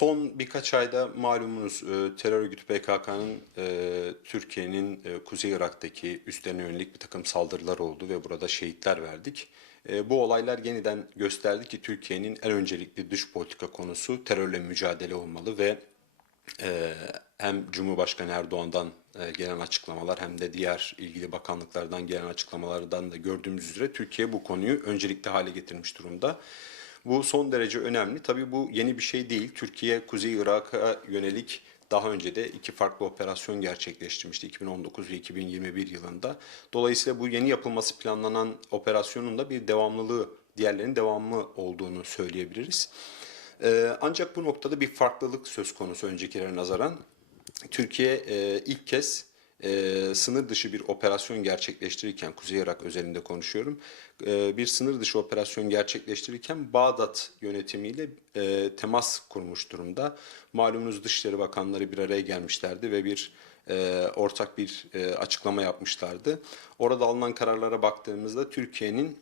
Son birkaç ayda malumunuz e, terör örgütü PKK'nın e, Türkiye'nin e, Kuzey Irak'taki üstlerine yönelik bir takım saldırılar oldu ve burada şehitler verdik. Bu olaylar yeniden gösterdi ki Türkiye'nin en öncelikli dış politika konusu terörle mücadele olmalı ve hem Cumhurbaşkanı Erdoğan'dan gelen açıklamalar hem de diğer ilgili bakanlıklardan gelen açıklamalardan da gördüğümüz üzere Türkiye bu konuyu öncelikli hale getirmiş durumda. Bu son derece önemli. Tabii bu yeni bir şey değil. Türkiye Kuzey Irak'a yönelik daha önce de iki farklı operasyon gerçekleştirmişti 2019 ve 2021 yılında. Dolayısıyla bu yeni yapılması planlanan operasyonun da bir devamlılığı, diğerlerinin devamı olduğunu söyleyebiliriz. Ee, ancak bu noktada bir farklılık söz konusu öncekilere nazaran. Türkiye e, ilk kez e, sınır dışı bir operasyon gerçekleştirirken, Kuzey Irak özelinde konuşuyorum, e, bir sınır dışı operasyon gerçekleştirirken Bağdat yönetimiyle e, temas kurmuş durumda. Malumunuz Dışişleri Bakanları bir araya gelmişlerdi ve bir e, ortak bir e, açıklama yapmışlardı. Orada alınan kararlara baktığımızda Türkiye'nin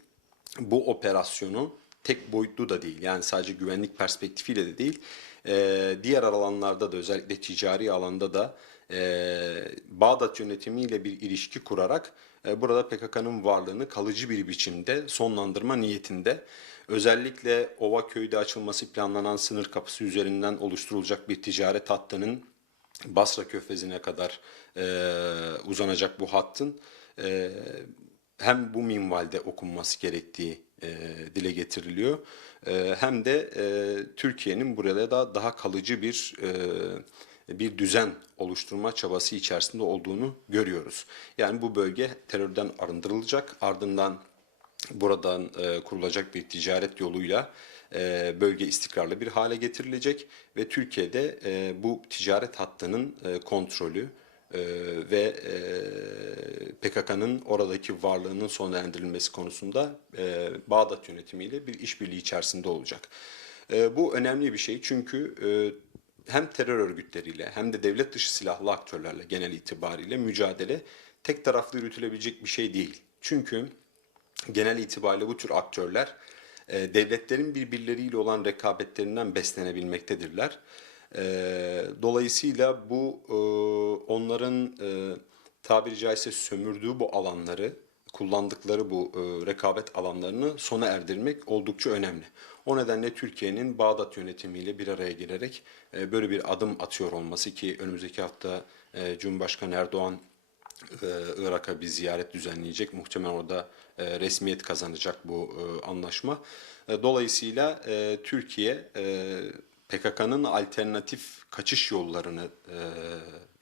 bu operasyonu tek boyutlu da değil yani sadece güvenlik perspektifiyle de değil e, diğer alanlarda da özellikle ticari alanda da e, Bağdat yönetimiyle bir ilişki kurarak e, burada PKK'nın varlığını kalıcı bir biçimde sonlandırma niyetinde özellikle Ovaköy'de açılması planlanan sınır kapısı üzerinden oluşturulacak bir ticaret hattının Basra Körfezi'ne kadar e, uzanacak bu hattın e, hem bu minvalde okunması gerektiği e, dile getiriliyor. E, hem de e, Türkiye'nin burada da daha kalıcı bir e, bir düzen oluşturma çabası içerisinde olduğunu görüyoruz. Yani bu bölge terörden arındırılacak, ardından buradan e, kurulacak bir ticaret yoluyla e, bölge istikrarlı bir hale getirilecek ve Türkiye'de e, bu ticaret hattının e, kontrolü e, ve e, PKK'nın oradaki varlığının sona erdirilmesi konusunda e, Bağdat yönetimiyle bir işbirliği içerisinde olacak. E, bu önemli bir şey çünkü e, hem terör örgütleriyle hem de devlet dışı silahlı aktörlerle genel itibariyle mücadele tek taraflı yürütülebilecek bir şey değil. Çünkü genel itibariyle bu tür aktörler e, devletlerin birbirleriyle olan rekabetlerinden beslenebilmektedirler. E, dolayısıyla bu e, onların e, tabiri caizse sömürdüğü bu alanları, kullandıkları bu e, rekabet alanlarını sona erdirmek oldukça önemli. O nedenle Türkiye'nin Bağdat yönetimiyle bir araya gelerek e, böyle bir adım atıyor olması ki önümüzdeki hafta e, Cumhurbaşkanı Erdoğan e, Irak'a bir ziyaret düzenleyecek. Muhtemelen orada e, resmiyet kazanacak bu e, anlaşma. Dolayısıyla Türkiye PKK'nın alternatif kaçış yollarını e,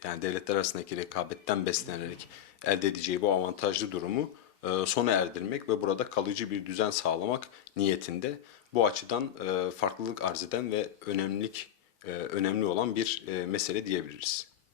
yani devletler arasındaki rekabetten beslenerek elde edeceği bu avantajlı durumu e, sona erdirmek ve burada kalıcı bir düzen sağlamak niyetinde bu açıdan e, farklılık arz eden ve önemlilik e, önemli olan bir e, mesele diyebiliriz.